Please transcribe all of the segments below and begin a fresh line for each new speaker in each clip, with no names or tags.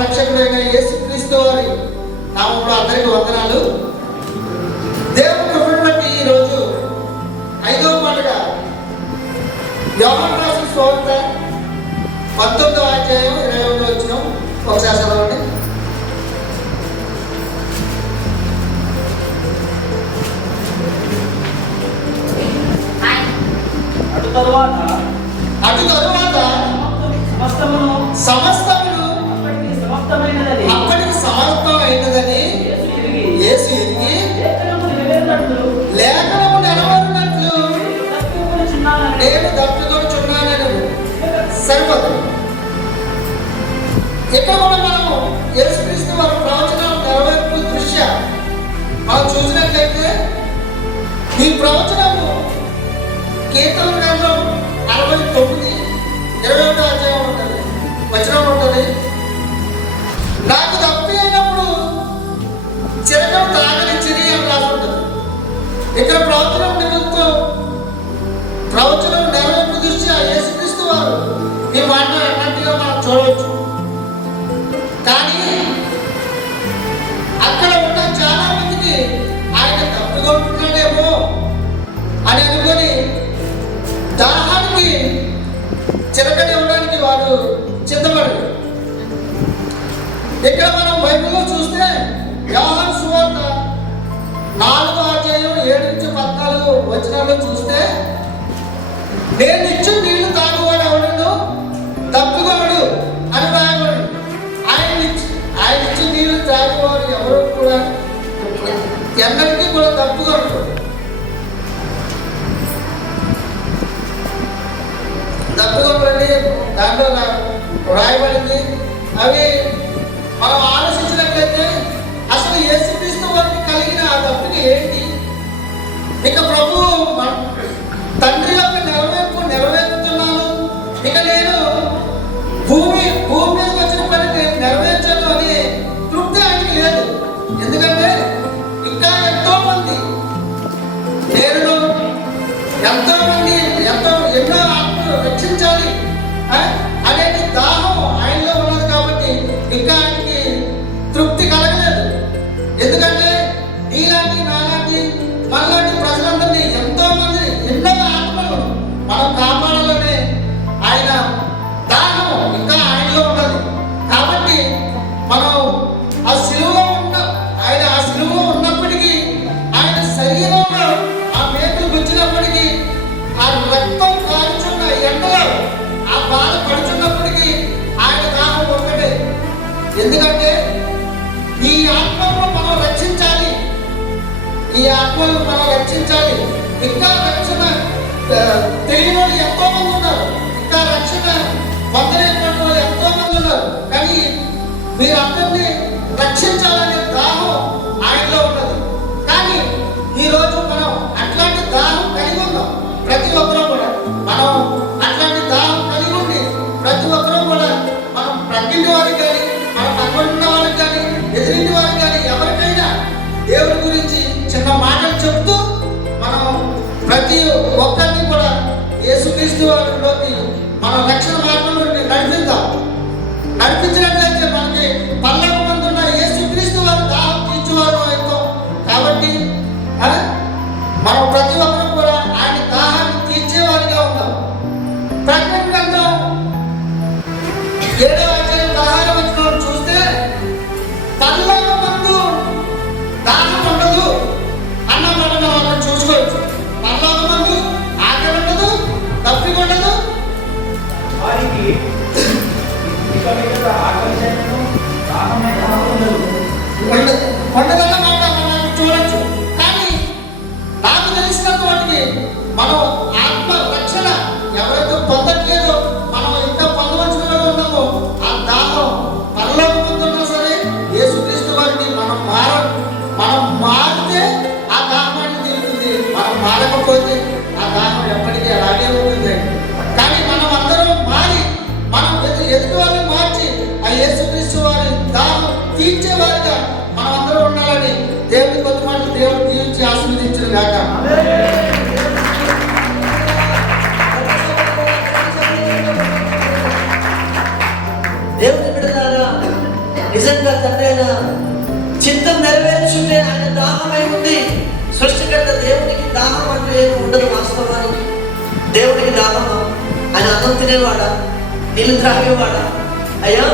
రక్షకుడైన యేసుక్రీస్తు వారి నామంలో అందరికీ వందనాలు. దేవుని బట్టి ఈరోజు ఐదవ పాటగా యోహన్ రాసిన స్వార్త పంతొమ్మిదో అధ్యాయం ఇరవై ఒకటి వచ్చిన ఒకసారి చదవండి.
అటు తరువాత
అటు తరువాత
సమస్తమును
సమస్తమును
అప్పటికి
సమస్తం అయినదని
యేసు ఎరిగి. లేఖనము
నేను తప్పుకొనుచున్నానని సరిపోదు ఇక్కడ కూడా మనము యేసుక్రీస్తు వారి ప్రవచనాలు నెరవేర్పు దృశ్య మనం చూసినట్లయితే ఈ ప్రవచనము కీర్తన గ్రంథం అరవై తొమ్మిది ఇరవై ఇక్కడ ప్రవచనం నిమిత్తం ప్రవచనం నెరవేర్పు దృష్ట్యా యేసుక్రీస్తు వారు. ఈ మాట అన్నట్టుగా మనం చూడవచ్చు. కానీ అక్కడ ఉన్న చాలా మందికి ఆయన తప్పుకుంటున్నాడేమో అని అనుకొని దాహానికి చిరకడి ఇవ్వడానికి వారు చిత్తపడరు ఇక్కడ మనం బైబిల్లో చూస్తే వ్యవహార సువార్త నాలుగో అధ్యాయం ఏడు నుంచి పద్నాలుగు వచనాల్లో చూస్తే నేను ఇచ్చిన నీళ్ళు తాగువాడు ఎవడను తప్పుకోడు అని రాయబడు ఆయన ఆయన ఇచ్చిన నీళ్ళు తాగేవాడు ఎవరు కూడా ఎన్నటికీ కూడా తప్పుకోడు తప్పుకోబడి దాంట్లో రాయబడింది. అవి మనం ఆలోచించినట్లయితే అసలు ఏసుక్రీస్తు వారికి కలిగిన ఆ తప్పుకి ఏంటి? ఇక ప్రభు తండ్రి యొక్క నెరవేర్పు నెరవేరుతున్నాను. ఇక నేను భూమి భూమి మీద వచ్చిన పని నేను నెరవేర్చాను అని తృప్తి ఆయనకి లేదు. ఎందుకంటే ఇంకా ఎంతో మంది నేను ఎంతో మంది ఎంతో ఎన్నో ఆత్మలు రక్షించాలి. ఆ, అనేది దాహం ఆయనలో ఉన్నది కాబట్టి ఇంకా మీరందరినీ రక్షించాలనే దాహం ఆయనలో ఉన్నది. కానీ ఈరోజు మనం అట్లాంటి దాహం కలిగి ఉన్నాం ప్రతి ఒక్కరూ కూడా. మనం అట్లాంటి దాహం కలిగి ఉండి ప్రతి ఒక్కరూ కూడా మనం ప్రకృతి వారికి కానీ మనం పక్కన వారికి కానీ ఎదురింటి వారికి కానీ ఎవరికైనా దేవుడి గురించి చిన్న మాటలు చెప్తూ మనం ప్రతి ఒక్కరిని కూడా యేసుక్రీస్తు వారిలోకి మన రక్షణ మార్గంలో నడిపిద్దాం. నడిపించినట్లయితే మనకి పల్లెకు మంది ఉన్న యేసుక్రీస్తు వారు దాహం తీర్చువారు కాబట్టి మనం ప్రతి ఒక్క కాబట్టి మనం ఆత్మ రక్షణ ఎవరైతే పొందట్లేదో మనం ఎంత పొందవలసిన ఉన్నామో ఆ దాహం పరలోకి పొందున్నా సరే యేసుక్రీస్తు వారిని మనం మార మనం మారితే ఆ దాహాన్ని తిరుగుతుంది మనం మారకపోతే ఆ దాహం
ఎప్పటికీ అలాగే ఉంటుంది. కానీ మనం అందరం మారి
మనం ఎదుటి వారిని మార్చి ఆ యేసుక్రీస్తు వారి దాహం తీర్చేవారిగా మనం అందరం ఉండాలని దేవుడి కొద్ది మాటలు దేవుడు దీవించి ఆశీర్వదించిన కాక
దాహమై ఉంది. సృష్టికర్త దేవునికి దాహం అంటే ఏమి ఉండదు వాస్తవానికి. దేవునికి దాహమా ఆయన అన్నం తినేవాడా? నీళ్ళు త్రాగేవాడా? అయ్యా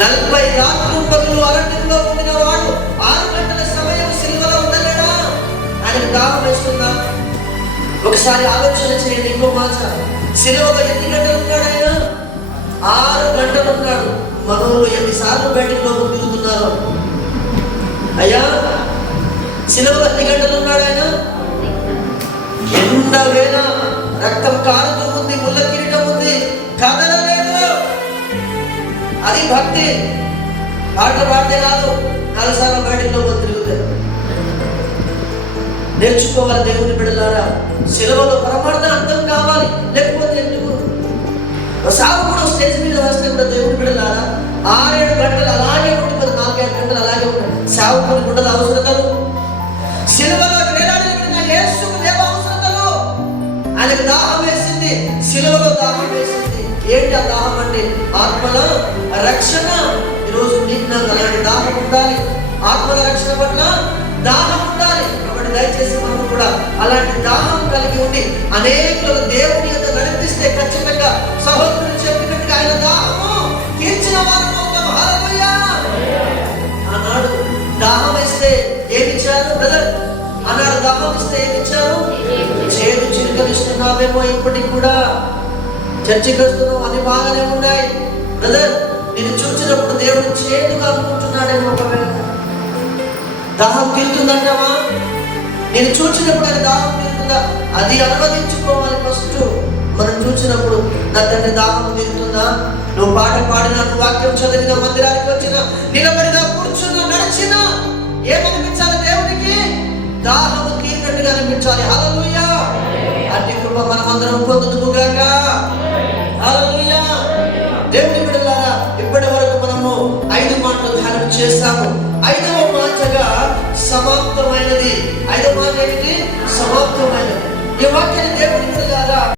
నలభై రాత్రులు పగులు అరణ్యంలో ఉండిన వాడు ఆరు గంటల సమయం సిల్వలో ఉండలేడా? ఆయనకు దాహం వేస్తుందా ఒకసారి ఆలోచన చేయండి ఇంకో మాట. సిల్వలో ఎన్ని గంటలు ఉన్నాడు ఆయన? ఆరు గంటలు ఉన్నాడు. మనలో ఎన్నిసార్లు బయటలో లోపు తిరుగుతున్నారు అయ్యా సిలువలో ఎన్ని గంటలు ఉన్నాడు ఆయన? ఎండ వేళ రక్తం కారుతూ ఉంది ముళ్ళ కిరీటం ఉంది. కదలలేదు అది భక్తి. పాట పాడితే కాదు నాలుగు సార్లు బయటికి తిరుగుతారు నేర్చుకోవాలి దేవుని బిడ్డలారా. సెలవులో పరమార్థం అర్థం కావాలి. లేకపోతే ఎందుకు? సాగుకుడు స్టేజ్ మీద వస్తే కూడా దేవుని బిడ్డలారా ఆరేడు గంటలు అలాగే ఉంటుంది నాలుగైదు గంటలు అలాగే ఉంటాడు సాగుకుని ఉండదు అవసరం దాహం వేసింది సిలువలో దాహం వేసింది. ఏంటి ఆ దాహం అంటే ఆత్మల రక్షణ. ఈరోజు నీకు నాకు అలాంటి దాహం ఉండాలి. ఆత్మల రక్షణ పట్ల దాహం ఉండాలి. కాబట్టి దయచేసి మనం కూడా అలాంటి దాహం కలిగి ఉండి అనేకులు దేవుని యొక్క నడిపిస్తే ఖచ్చితంగా సహోదరులు చెప్పినట్టుగా ఆయన దాహము తీర్చిన వారు ఆనాడు దాహం వేస్తే ఏమిచ్చారు బ్రదర్? అన్నాడు దాహం ఇస్తే ఏమిచ్చారు చేరు చిలుకలు ఇప్పటికి కూడా చర్చికి వస్తున్నావు అది బాగానే ఉన్నాయి. బ్రదర్ నేను చూసినప్పుడు దేవుడు చేతుగా అనుకుంటున్నాడేమో ఒకవేళ. దాహం తీరుతుందంటావా? నేను చూసినప్పుడు అది దాహం తీరుతుందా? అది అనువదించుకోవాలి ఫస్ట్ మనం చూసినప్పుడు నా తండ్రి దాహం తీరుతుందా? నువ్వు పాట పాడినా నువ్వు వాక్యం చదివిన మందిరానికి వచ్చిన నిలబడినా కూర్చున్నా నడిచినా ఏమనిపించాలి దేవుడికి దాహము తీరినట్టుగా అనిపించాలి. హలో కృప మనమందరం అందరం హల్లెలూయా. దేవుని బిడ్డలారా ఇప్పటి వరకు మనము ఐదు మాటలు ధ్యానం చేస్తాము ఐదవ మాటగా సమాప్తమైనది. ఐదవ మాట ఏంటి సమాప్తమైనది. ఈ వాక్యాన్ని దేవుని